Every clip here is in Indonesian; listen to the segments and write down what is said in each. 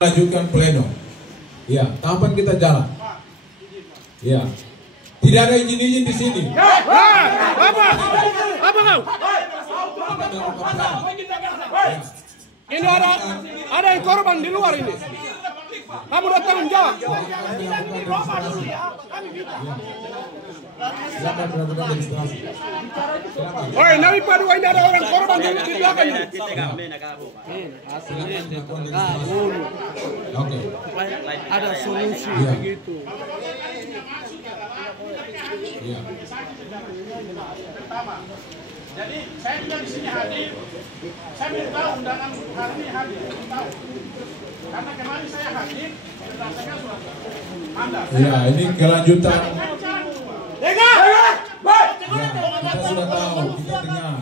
Lanjutkan pleno. Ya, kapan kita jalan? Ya. Tidak ada izin-izin di sini. Apa kau? Ini ada yang korban di luar ini. Kamu udah tanggung jawab. Silakan melakukan demonstrasi. Oi, Nabi Padu ini ada orang korban di belakang ini. Silakan melakukan demonstrasi. Oke. Ada solusi Ya. begitu. Ya. Jadi saya juga di sini hadir. Saya minta undangan hari ini hadir. Tahu? Karena kemarin saya hadir berdasarkan surat mandat. Ya, ini kelanjutan. Dengar! Ya, kita sudah tahu, kita dengar.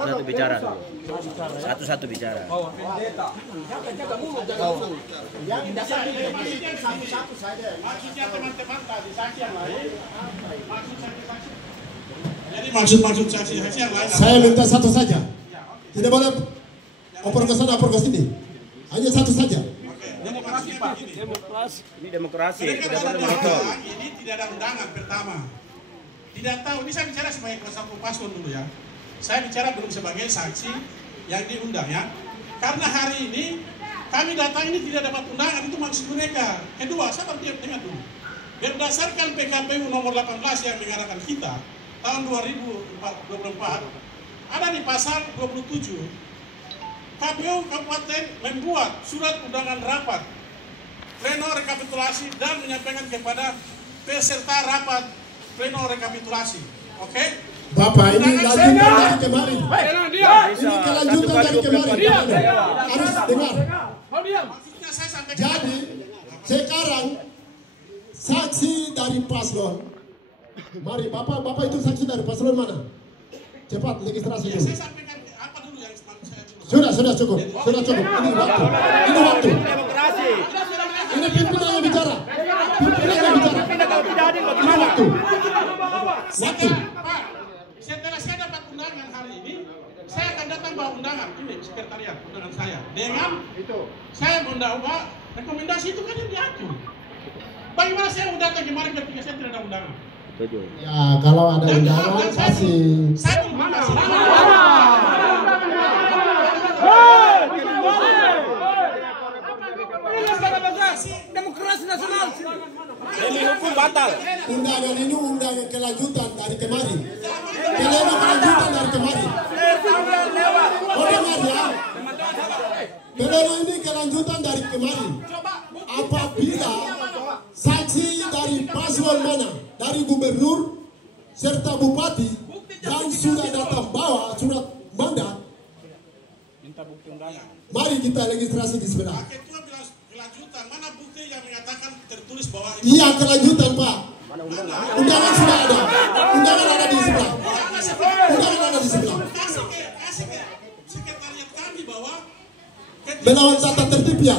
Satu bicara dulu. Satu-satu bicara. Maksudnya teman-teman tadi saksi yang lain. Jadi maksud saksi yang lain. Saya minta satu saja. Tidak boleh oper ke sana, oper ke sini. Hanya satu saja. Jadi maksudnya begini. Ini demokrasi. Mereka Tidak sudah boleh begitu. bilang ini tidak ada undangan pertama. Tidak tahu, ini saya bicara sebagai kuasa hukum paslon dulu ya. Saya bicara belum sebagai saksi yang diundang ya. Karena hari ini kami datang ini tidak dapat undangan, itu maksud mereka. Kedua, saya dengar dulu. Berdasarkan PKPU nomor 18 yang mengarahkan kita tahun 2024, ada di pasal 27. KPU Kabupaten membuat surat undangan rapat pleno rekapitulasi dan menyampaikan kepada peserta rapat pleno rekapitulasi. Oke? Bapak, ini lanjutan dari kemarin. Diam. Ini kelanjutan dari kemarin. Harus dengar. Maksudnya saya sampaikan. Jadi sekarang saksi dari paslon. Mari Bapak itu saksi dari paslon mana? Cepat registrasi Ya, dulu. saya sampaikan apa dulu yang saya dulu. Sudah cukup. Sudah cukup. Ini waktu. Ini waktu. Demokrasi. Ini pimpinan yang bicara. Pimpinan yang bicara. Ini waktu. Waktu. Pak, setelah saya dapat undangan hari ini, saya akan datang bawa undangan ini sekretariat undangan saya dengan saya membawa rekomendasi itu kan yang diatur. Bagaimana saya mau datang kemarin ketika saya tidak ada undangan? Ya kalau ada undangan pasti. Saya belum kasih. Demokrasi nasional. Demi hukum batal. Undangan ini undangan kelanjutan dari kemarin. Pleno kelanjutan dari kemarin. Oh dengar ya. Pleno ini kelanjutan dari kemarin. Apabila saksi dari paslon mana, dari gubernur serta bupati yang sudah datang bawa surat mandat, mari kita registrasi di sebelah. Ketua bilang kelanjutan, mana bukti yang mengatakan tertulis bahwa Iya kelanjutan Pak. Undangan sudah ada. Undangan ada di sebelah. Undangan ada di sebelah. kasih ke sekretariat kami bahwa Melawan tata tertib ya.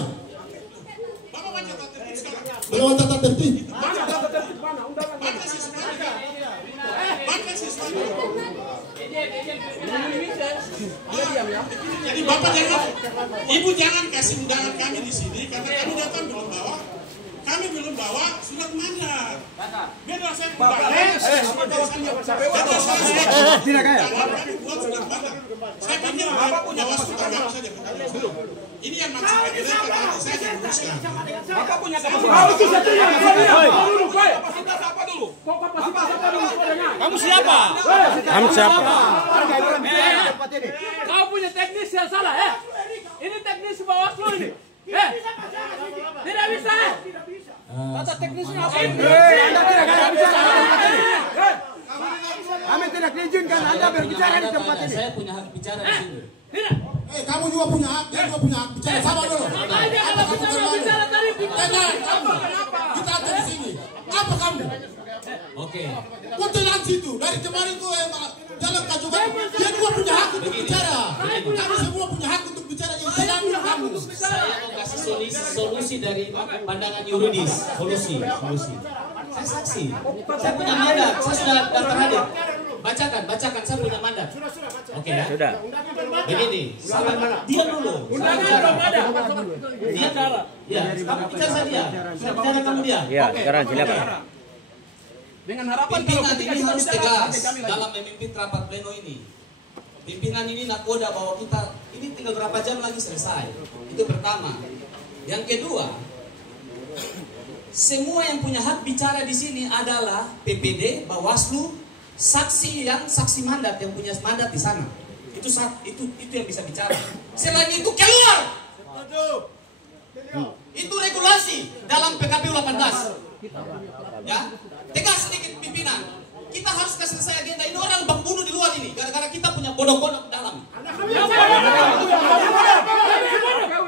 Bapak baca tata tertib sekarang. Melawan tata tertib. Baca sesuatu. Baca sesuatu. Jadi Bapak jangan, Ibu jangan kasih undangan kami di sini karena kami datang belum bawa surat mandat. Beda saya undangan. Tidak kayak. Kami buat surat mandat. Saya pikir Bapak punya surat mandat saja. Ini yang maksudnya beda karena saya yang uruskan. Bapak punya Kamu siapa? Kamu siapa? Kau punya teknis yang salah ya? Ini teknis Bawaslu ini. Tidak bisa. Tata teknisnya apa? Anda tidak bicara di tempat ini. Kami tidak diizinkan Anda berbicara di tempat ini. Saya punya hak bicara di sini. Tidak. Kamu juga punya hak, dia juga punya hak. Bicara sama dulu. Makanya kalau kita mau bicara tadi Tenang, kamu. Kita ada di sini. Apa kamu? Oke. Kau tenang situ. Dari kemarin kau dalam kajukan, dia juga punya hak untuk bicara. Kami semua punya hak untuk bicara. Yang tenang tenang dulu kamu. Saya mau kasih solusi dari pandangan yuridis. Solusi. Saya saksi. Saya punya mandat. Saya sudah daftar hadir. Bacakan. Saya punya mandat. Oke ya. Sudah. Begini. Dia dulu. Dia cara. Ya. Kamu bicara saya dia. Sudah bicara kamu dia. Ya, sekarang silakan. Dengan harapan Pimpinan ini harus tegas dalam memimpin rapat pleno ini. Pimpinan ini nakoda bahwa kita ini tinggal berapa jam lagi selesai. Itu pertama. Yang kedua, semua yang punya hak bicara di sini adalah PPD, Bawaslu, saksi mandat yang punya mandat di sana. Itu yang bisa bicara. Selain itu keluar. Itu regulasi dalam PKPU 18. Ya, tegas sedikit pimpinan. Kita harus selesai agenda ini. Orang bang bunuh di luar ini gara-gara kita punya bodok-bodok dalam.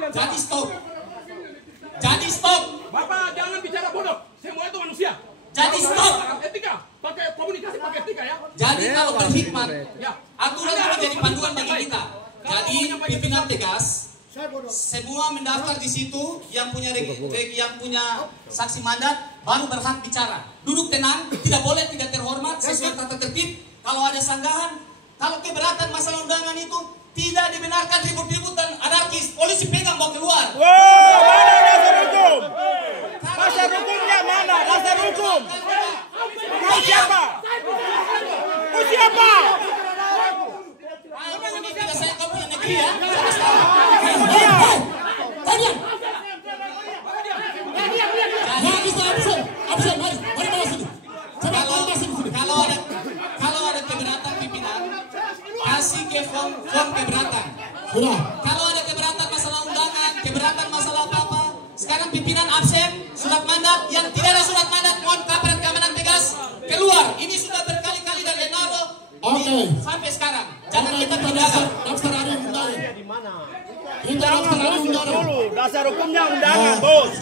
Jadi stop. Bapak jangan bicara bodoh. Semua itu manusia. Jadi stop. Etika, pakai komunikasi pakai etika ya. Jadi kalau berhikmat, Ya. aturan itu menjadi panduan bagi kita. Jadi pimpinan tegas. Semua mendaftar di situ yang punya saksi mandat baru berhak bicara. Duduk tenang, tidak boleh tidak terhormat sesuai tata tertib. Kalau ada sanggahan, kalau keberatan masalah undangan itu tidak dibenarkan ribut-ribut dan anarkis. Polisi pegang bawa keluar. Mana dasar hukum? Dasar hukumnya mana? Dasar hukum. Kau siapa? Kau siapa? Ini tidak saya kau punya negeri ya. Kalian. Ya bisa absen, mari bawa sini. Coba kalau masih di sini. Kalau ada keberatan pimpinan, kasih ke form keberatan. Sudah. Kalau ada keberatan masalah undangan, keberatan masalah apa-apa, sekarang pimpinan absen, surat mandat, yang tidak ada surat mandat, mohon kabaret keamanan tegas, keluar. Ini sudah berkali-kali dari Leonardo sampai sekarang. Jangan kita pindahkan. Daftar hari undangan. Undangan dulu. Dasar hukumnya undangan, bos.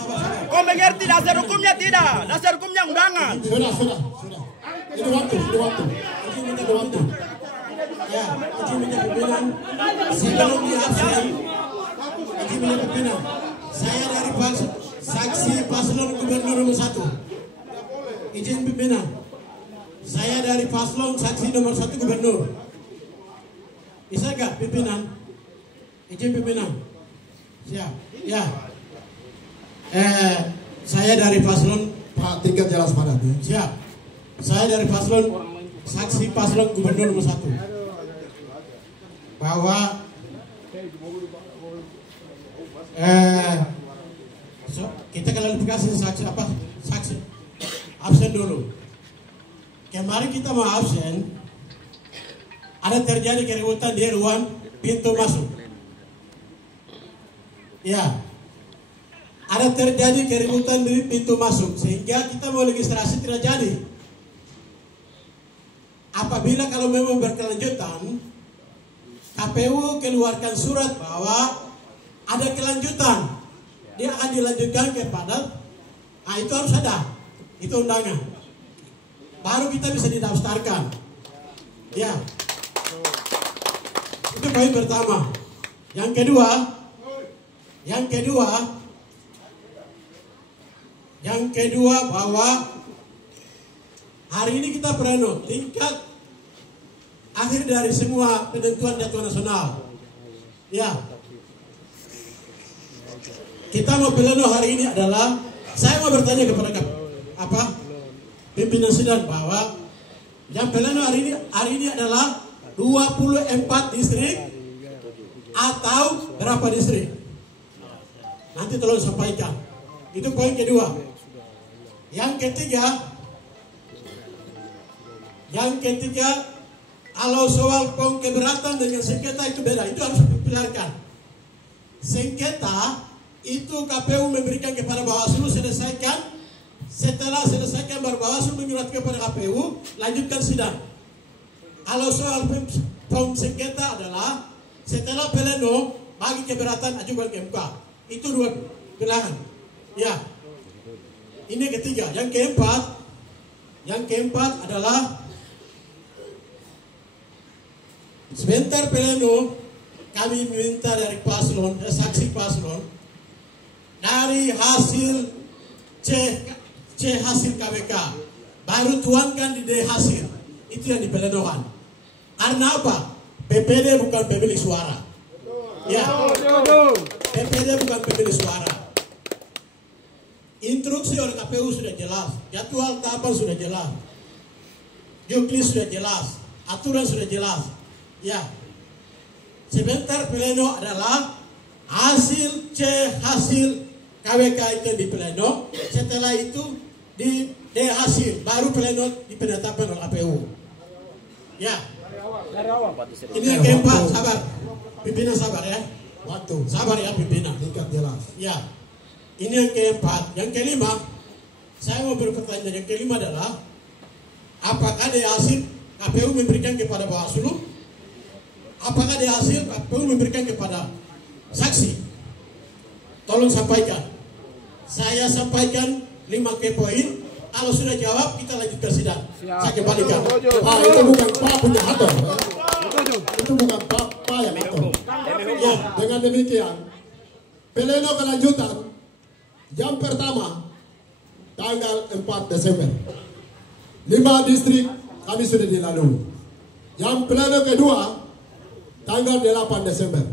Kau mengerti dasar hukumnya tidak? Dasar hukumnya undangan. Sudah. Ini waktu. Izin minta waktu. Ya, izin minta pimpinan. Sebelum dia absen, izin minta pimpinan. Saya dari saksi paslon gubernur nomor 1. Izin pimpinan. Saya dari paslon saksi nomor 1 gubernur. Bisa gak pimpinan? Izin pimpinan. Siap. Ya. Saya dari paslon Pak Tingkat jelas padat. Siap. Saya dari paslon saksi paslon gubernur nomor 1. Bahwa kita klarifikasi saksi absen dulu. Kemarin kita mau absen, ada terjadi keributan di ruang pintu masuk. Ya, ada terjadi keributan di pintu masuk sehingga kita mau registrasi tidak jadi. Apabila kalau memang berkelanjutan, KPU keluarkan surat bahwa ada kelanjutan, dia akan dilanjutkan kepada, itu harus ada, itu undangan, baru kita bisa didaftarkan. Ya, itu poin pertama. Yang kedua bahwa hari ini kita pleno tingkat akhir dari semua penentuan jadwal nasional. Ya, kita mau pleno hari ini adalah, saya mau bertanya kepada pimpinan sidang bahwa yang pleno hari ini adalah 24 distrik atau berapa distrik? Nanti tolong sampaikan. Itu poin kedua. Yang ketiga, kalau soal keberatan dengan sengketa itu beda, itu harus dipilarkan. Sengketa itu KPU memberikan kepada Bawaslu, selesaikan. Setelah selesaikan baru Bawaslu menyurat kepada KPU, lanjutkan sidang. Kalau soal sengketa adalah setelah pleno bagi keberatan ajukan ke MK. Itu dua pilihan. Ya. Ini ketiga. Yang keempat adalah sebentar pleno kami minta dari paslon, saksi paslon, dari hasil C hasil KWK, baru tuangkan di D hasil. Itu yang dipeledokan. Karena apa? PPD bukan pemilik suara. Ya, PPD bukan pemilik suara. Instruksi oleh KPU sudah jelas, jadwal tahapan sudah jelas, juknis sudah jelas, aturan sudah jelas. Ya, sebentar pleno adalah hasil hasil KWK itu di pleno. Setelah itu di D hasil, baru pleno dipenetapan oleh KPU. Ya, ini yang keempat, sabar, pimpinan sabar ya. Waktu. Sabar ya pimpinan. Tingkat jelas. Ya. Ini yang keempat. Yang kelima, saya mau berpertanyaan. Yang kelima adalah, apakah di hasil KPU memberikan kepada Bawaslu? Apakah di hasil KPU memberikan kepada saksi? Tolong sampaikan. Saya sampaikan 5 poin. Kalau sudah jawab, kita lanjutkan sidang. Saya kembalikan. Pak, itu bukan Pak punya atur. Itu bukan Pak yang atur. Ya, dengan demikian, pleno kelanjutan yang pertama tanggal 4 Desember. 5 distrik kami sudah dilalui. Yang pleno kedua tanggal 8 Desember.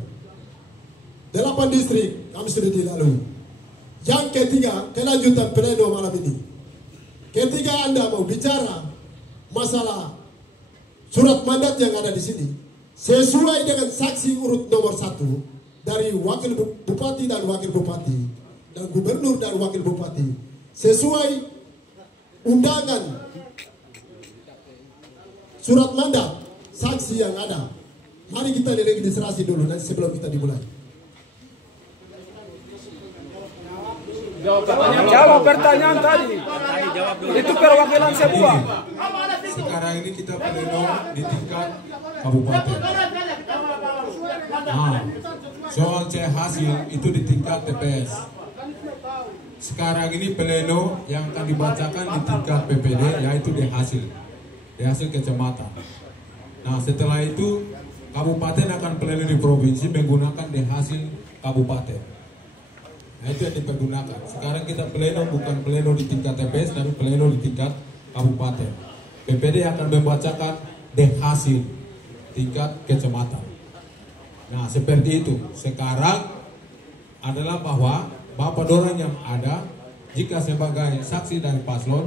8 distrik kami sudah dilalui. Yang ketiga kelanjutan pleno malam ini. Ketika Anda mau bicara masalah surat mandat yang ada di sini, sesuai dengan saksi urut nomor 1 dari wakil bupati dan wakil bupati dan gubernur dan wakil bupati, sesuai undangan surat mandat saksi yang ada. Mari kita registrasi dulu nanti sebelum kita dimulai. Jawab pertanyaan tadi. Itu perwakilan semua. Sekarang ini kita pleno di tingkat kabupaten. Nah, soal C hasil itu di tingkat TPS. Sekarang ini pleno yang akan dibacakan di tingkat PPD, yaitu di hasil kecamatan. Nah, setelah itu kabupaten akan pleno di provinsi menggunakan di hasil kabupaten. Nah, itu yang dipergunakan. Sekarang kita pleno bukan pleno di tingkat TPS, tapi pleno di tingkat kabupaten. PPD akan membacakan di hasil tingkat kecamatan. Nah, seperti itu. Sekarang adalah bahwa Bapak Dorang yang ada, jika sebagai saksi dari paslon,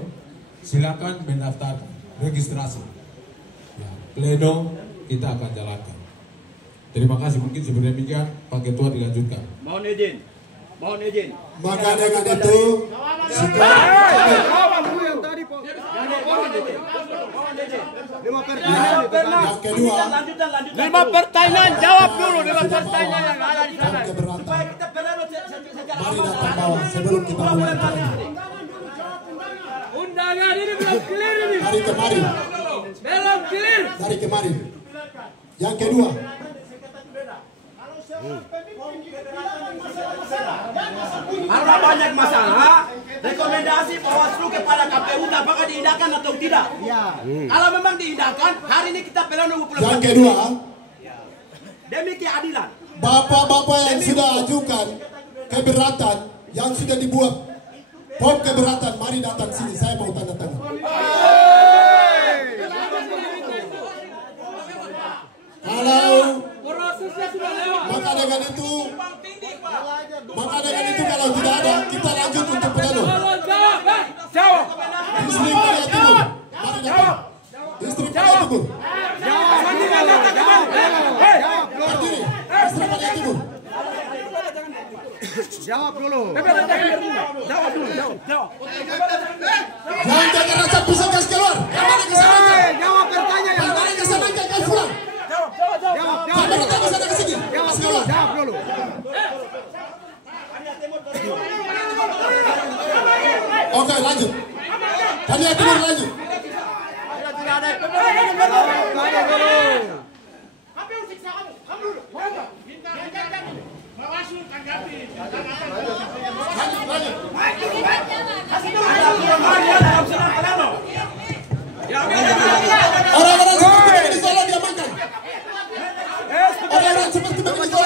silakan mendaftar registrasi. Ya, pleno kita akan jalankan. Terima kasih. Mungkin sebenarnya demikian, Pak Ketua dilanjutkan. Mohon izin. Maka dengan itu yang kedua, 5 pertanyaan jawab dulu 5 pertanyaan yang ada di sana. keberatan. Mari datang bawah sebelum kita mulai pertanyaan. Undangan ini belum clear ini. Dari kemarin. Belum clear. Dari kemarin. Yang kedua. Karena banyak masalah, rekomendasi Bawaslu kepada KPU apakah diindahkan atau tidak? Kalau memang diindahkan, hari ini kita pleno 20. Yang kedua, demi keadilan. bapak-bapak yang sudah ajukan keberatan, yang sudah dibuat form keberatan, mari datang sini, saya mau tanda tangan. Kalau Prosesnya sudah lewat. maka dengan itu kalau tidak ada, kita lanjut untuk pleno. Jawab. Distrik Palia Timur, mari datang. Distrik Palia Timur, berdiri. Distrik Palia Timur. Jawab dulu. Yang jaga rasa bisa gas keluar. Kembali ke sana. Jawab pertanyaan. Kembali ke sana, jangan pulang. Kembali ke sana ke sini. Gas keluar. Jawab dulu. Oke, lanjut. Palia Timur lanjut. Orang-orang seperti begini tolong diamankan. Orang-orang seperti begini tolong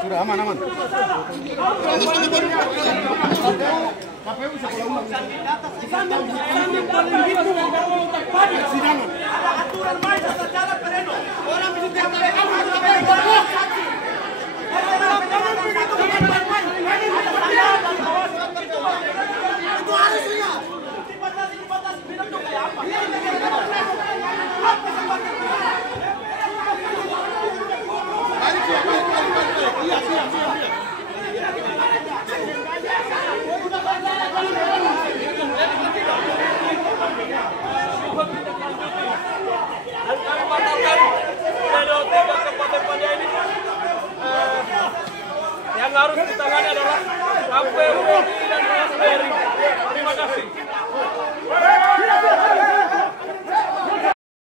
Sudah aman. Ada aturan main secara pleno. Orang bisa